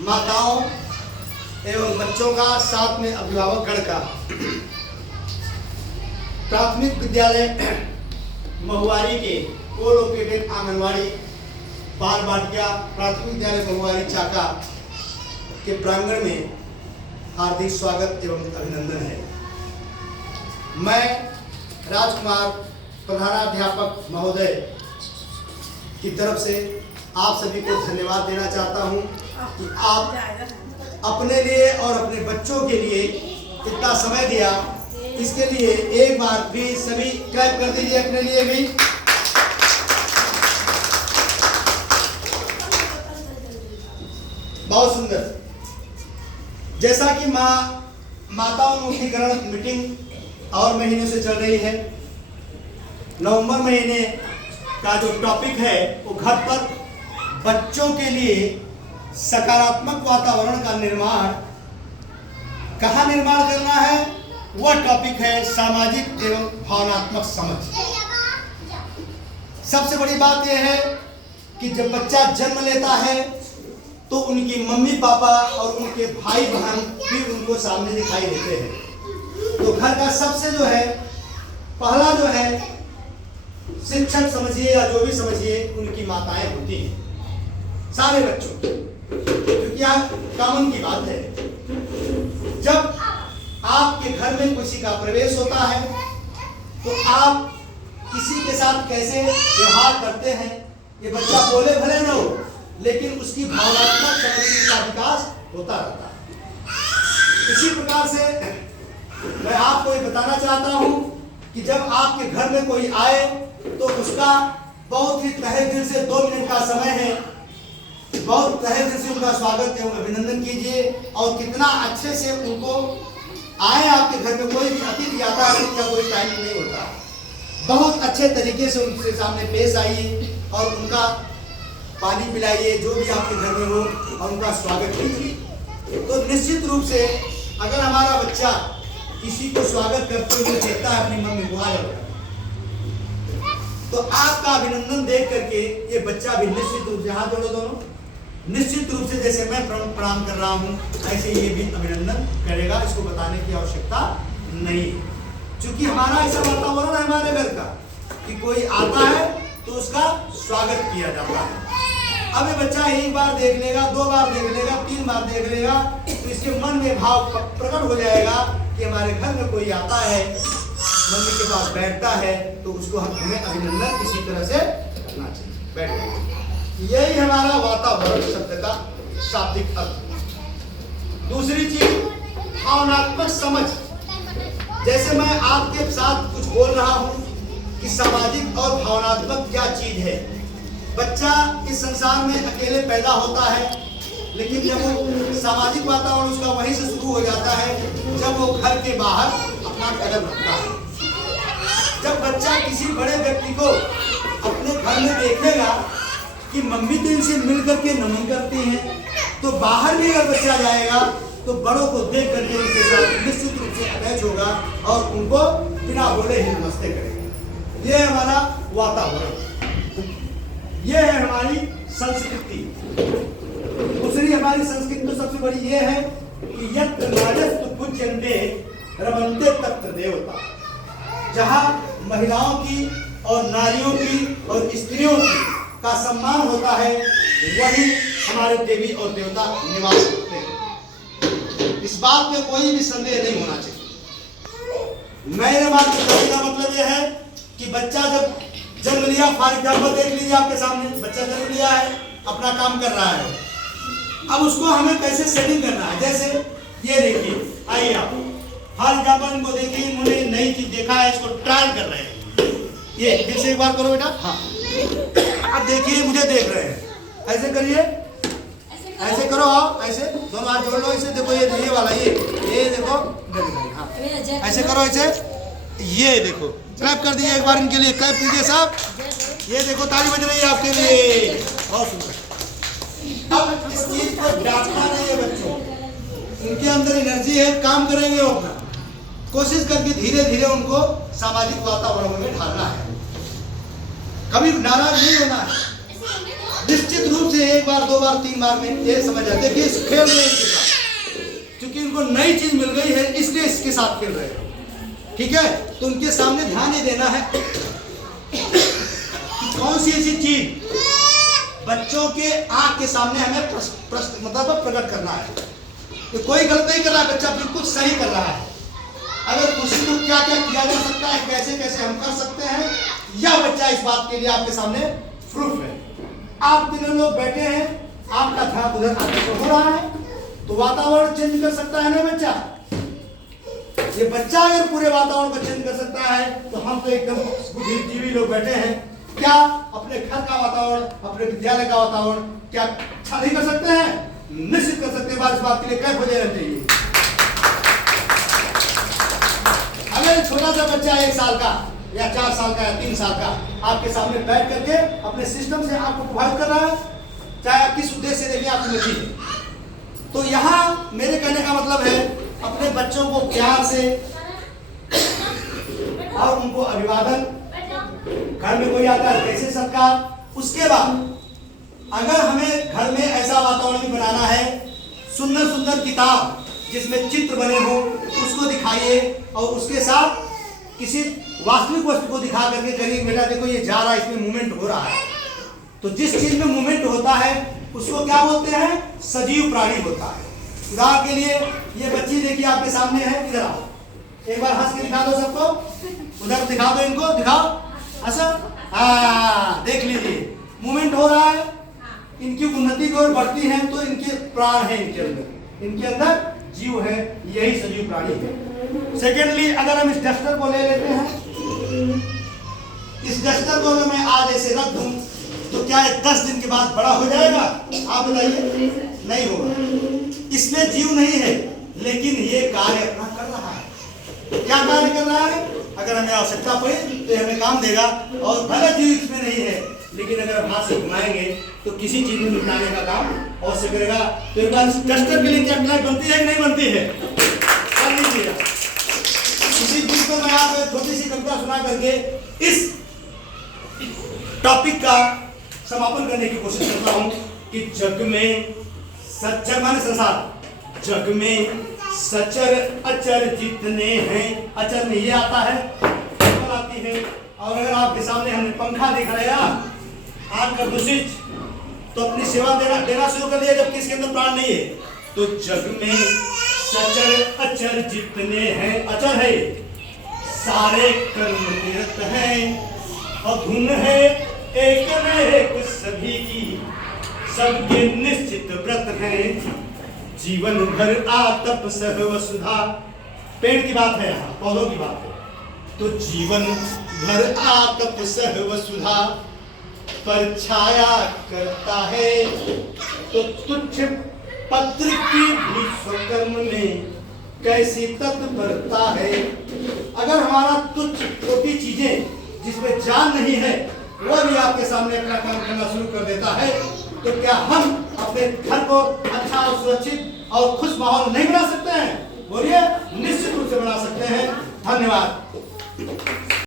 माताओं एवं बच्चों का, साथ में अभिभावकगण का। प्राथमिक विद्यालय महुआरी के को लोकेटेड आंगनवाड़ी बाल बाटिका प्राथमिक विद्यालय महुआरी चाका के प्रांगण में हार्दिक स्वागत एवं अभिनंदन है। मैं राजकुमार प्रधानाध्यापक महोदय की तरफ से आप सभी को धन्यवाद देना चाहता हूं कि आप अपने लिए और अपने बच्चों के लिए इतना समय दिया। इसके लिए एक बार भी सभी क्लैप कर दीजिए अपने लिए भी। बहुत सुंदर। जैसा कि माताओं मुखीकरण मीटिंग और महीनों से चल रही है, नवंबर महीने का जो टॉपिक है वो घर पर बच्चों के लिए सकारात्मक वातावरण का निर्माण, कहाँ निर्माण करना है, वह टॉपिक है सामाजिक एवं भावनात्मक समझ। सबसे बड़ी बात यह है कि जब बच्चा जन्म लेता है तो उनकी मम्मी पापा और उनके भाई बहन भी उनको सामने दिखाई देते हैं। तो घर का सबसे जो है पहला जो है शिक्षक समझिए या जो भी समझिए, उनकी माताएं होती हैं सारे बच्चों, क्योंकि यहाँ कॉमन की बात है। जब आपके घर में किसी का प्रवेश होता है तो आप किसी के साथ कैसे व्यवहार करते हैं, ये बच्चा बोले भले न हो, लेकिन उसकी भावनात्मक समझ का विकास होता रहता है। इसी प्रकार से मैं आपको ये बताना चाहता हूँ कि जब आपके घर में कोई आए तो उसका बहुत ही तहे दिल से 2 मिनट का समय है, बहुत तहे दिल से उनका स्वागत एवं अभिनंदन कीजिए। और कितना अच्छे से उनको आए, आपके घर में कोई भी अतिथि आता है उनका कोई टाइम नहीं होता, बहुत अच्छे तरीके से उनके सामने पेश आइए और उनका पानी पिलाइए, जो भी आपके घर में हो, और उनका स्वागत कीजिए। तो निश्चित रूप से अगर हमारा बच्चा किसी को स्वागत करते हुए देखता है अपनी मम्मी को, तो आपका अभिनंदन देख करके ये बच्चा भी निश्चित रूप से, हाथ जोड़ो दोनों, निश्चित रूप से जैसे मैं प्रणाम कर रहा हूँ ऐसे ये भी अभिनंदन करेगा। इसको बताने की आवश्यकता नहीं, क्योंकि हमारा ऐसा वातावरण है हमारे घर का कि कोई आता है तो उसका स्वागत किया जाता है। अब ये बच्चा एक बार देख लेगा, 2 बार देख लेगा, 3 बार देख लेगा, तो इसके मन में भाव प्रकट हो जाएगा कि हमारे घर में कोई आता है, मम्मी के पास बैठता है, तो उसको हमें अभिनंदन इसी तरह से करना चाहिए, बैठ। यही हमारा वातावरण शब्द का शाब्दिक अर्थ। दूसरी चीज भावनात्मक समझ। जैसे मैं आपके साथ कुछ बोल रहा हूँ कि सामाजिक और भावनात्मक क्या चीज है। बच्चा इस संसार में अकेले पैदा होता है, लेकिन जब वो सामाजिक वातावरण उसका वहीं से शुरू हो जाता है जब वो घर के बाहर अपना कदम रखता है। जब बच्चा किसी बड़े व्यक्ति को अपने घर में देखेगा कि मम्मी तो इनसे मिल करके नमन करती हैं, तो बाहर भी अगर बच्चा जाएगा तो बड़ों को देख करके उनके साथ निश्चित रूप से अटैच होगा और उनको बिना बोले ही नमस्ते करेगा। ये है हमारा वातावरण, ये है हमारी संस्कृति। दूसरी हमारी संस्कृति तो सबसे बड़ी ये है कि यत्र नार्यस्तु पूज्यन्ते रमन्ते तत्र देवता। जहाँ महिलाओं की और नारियों की और स्त्रियों की का सम्मान होता है, वही हमारे देवी और देवता निवास करते हैं। इस बात में कोई भी संदेह नहीं होना चाहिए। मेरे बात का मतलब यह है कि बच्चा जब जन्म लिया, फॉर एग्जाम्पल देख लीजिए आपके सामने बच्चा जन्म लिया है, अपना काम कर रहा है, अब उसको हमें कैसे सेटिंग करना है। जैसे ये देखिए, आइए आप फॉर एग्जाम्पल इनको देखिए, इन्होंने नई चीज देखा है, इसको ट्रायल कर रहे हैं। ये फिर से एक बार करो बेटा, हाँ। अब देखिए मुझे देख रहे हैं, ऐसे करिए, ऐसे करो, आओ ऐसे दोनों हाथ जोड़ लो, इसे देखो, ये वाला ये देखो, हाँ ऐसे करो, ऐसे ये देखो, क्लैप कर दीजिए एक बार इनके लिए, क्लैप कीजिए साहब। ये देखो ताली बज रही है आपके लिए, बहुत सुंदर। अब इस चीज को डांटना नहीं है बच्चों, उनके अंदर एनर्जी है, काम करेंगे वो अपना, कोशिश करके धीरे धीरे उनको सामाजिक वातावरण में ढालना है। कभी नाराज नहीं होना है, निश्चित रूप से एक बार, 2 बार, 3 बार में ये समझ आते हैं कि इस खेल रहे हैं इसके साथ, क्योंकि इनको नई चीज मिल गई है इसलिए इसके साथ खेल रहे हैं। ठीक है, तो उनके सामने ध्यान ये देना है कि कौन सी ऐसी चीज बच्चों के आंख के सामने हमें मतलब प्रकट करना है। तो कोई गलत नहीं कर रहा है, बच्चा बिल्कुल सही कर रहा है। अगर खुशी को क्या क्या किया जा सकता है, कैसे कैसे हम कर सकते हैं, यह बच्चा इस बात के लिए आपके सामने प्रूफ है। आप तीनों लोग बैठे हैं, आपका ध्यान उधर आगे हो रहा है, तो वातावरण चेंज कर सकता है ना बच्चा। ये बच्चा अगर पूरे वातावरण को चेंज कर सकता है, तो हम तो एकदम बुद्धिजीवी लोग बैठे हैं, क्या अपने घर का वातावरण, अपने विद्यालय का वातावरण क्या अच्छा नहीं कर सकते हैं? निश्चित कर सकते हैं। इस बात के लिए कैफ हो जाना चाहिए। अगर छोटा सा बच्चा 1 साल का या 4 साल का या 3 साल का आपके सामने बैठ करके अपने सिस्टम से आपको प्रभावित कर रहा है, चाहे आप किस उद्देश्य से देखिए, आपकी मर्जी है। तो यहाँ मेरे कहने का मतलब है, अपने बच्चों को प्यार से और उनको अभिवादन, घर में कोई आता है कैसे सत्कार। उसके बाद अगर हमें घर में ऐसा वातावरण भी बनाना है, सुंदर सुंदर किताब जिसमें चित्र बने हो उसको दिखाइए, और उसके साथ किसी वास्तविक वस्तु को दिखा करके करिए, बेटा देखो ये जा रहा है, इसमें मूवमेंट हो रहा है। तो जिस चीज में मूवमेंट होता है उसको क्या बोलते हैं? सजीव प्राणी होता है। उदाहरण के लिए ये बच्ची देखिए आपके सामने है, इधर आओ, एक बार हंस के दिखा दो सबको, उधर दिखा दो, इनको दिखाओ, अच्छा देख लीजिए मूवमेंट हो रहा है, इनकी उन्नति की ओर बढ़ती है, तो इनके प्राण है, इनके अंदर जीव है, यही सजीव प्राणी है। सेकेंडली, अगर हम इस डस्टर को ले लेते हैं, इस डस्टर को मैं आज ऐसे रख दूं तो क्या ये 10 दिन के बाद बड़ा हो जाएगा? आप बताइए, नहीं होगा। इसमें जीव नहीं है, लेकिन ये कार्य अपना कर रहा है। क्या कार्य कर रहा है? अगर हमें आवश्यकता पड़े तो हमें काम देगा, और भले जीव इसमें नहीं है, लेकिन अगर हम हाथ से घुमाएंगे तो किसी चीज में निपटाने का काम अवश्य करेगा। तो एक बार डस्टर के लिए क्या क्लास बनती है कि नहीं बनती है? कर लीजिएगा। इसी चीज को मैं आपको छोटी सी कविता सुना करके इस टॉपिक का समापन करने की कोशिश करता हूं कि जग में सच्चर माने संसार, जग में सचर अचर जितने हैं, अचर में ये आता है, आती है। और अगर आपके सामने हमने पंखा दिख रहा है आग का दूषित, तो अपनी सेवा देना शुरू कर दिया जबकि इसके अंदर प्राण नहीं है। तो जग में सचर अचर जितने हैं, अचर है, सारे कर्म निरत हैं, और धुन है एक न एक सभी की, सबके निश्चित व्रत हैं, जीवन भर आतप सह वसुधा। पेड़ की बात है, यहाँ पौधों की बात है। तो जीवन भर आतप सह वसुधा पर छाया करता है, तो तुच्छ पत्र की भी स्वकर्म में कैसी तत्परता है। अगर हमारा तुच्छ छोटी चीजें जिसमें जान नहीं है वह भी आपके सामने अपना काम करना शुरू कर देता है, तो क्या हम अपने घर को अच्छा और सुरक्षित और खुश माहौल नहीं बना सकते हैं? बोलिए, निश्चित रूप से बना सकते हैं। धन्यवाद।